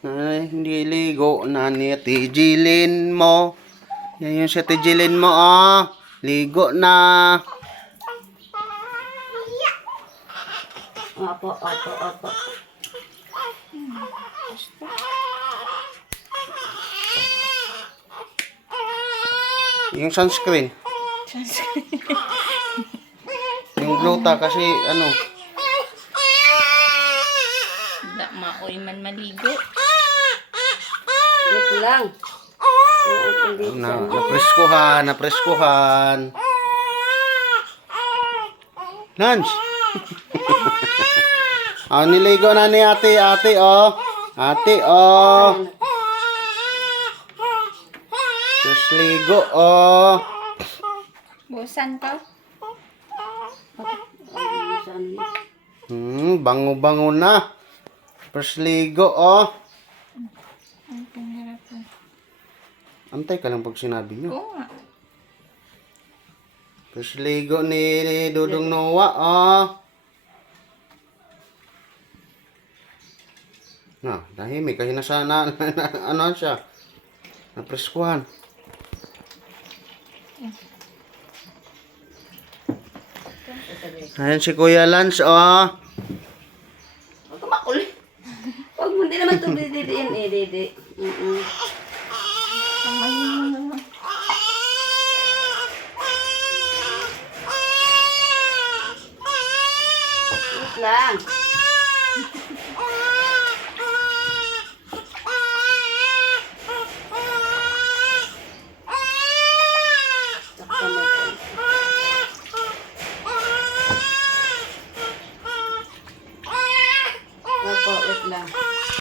Ay, hindi ligo na ni Tijilin mo. Yan yung sa Tijilin mo, oh. Ligo na. Opo, opo, opo. Yung sunscreen. Yung gluta kasi ano. Wala maoy man maligo. Wait lang. Napreskuhan. Lunch. Niligo na ni ate, oh. Ate, oh. Terus ligo, oh. Busan ka? Bango-bango na. First ligo, oh. Ay, pangarap ko. Antay ka lang pag sinabi nyo. Oo nga. First ligo ni Dudong Noah, oh. Tahimik kasi nasa ano siya. Napreskuhan. Ayan si Kuya Lance, oh. Huwag ka makulit. Huwag mo, hindi naman ito didiin eh, didi. Pangayin mo naman. Wait lang. Opo, wait lang.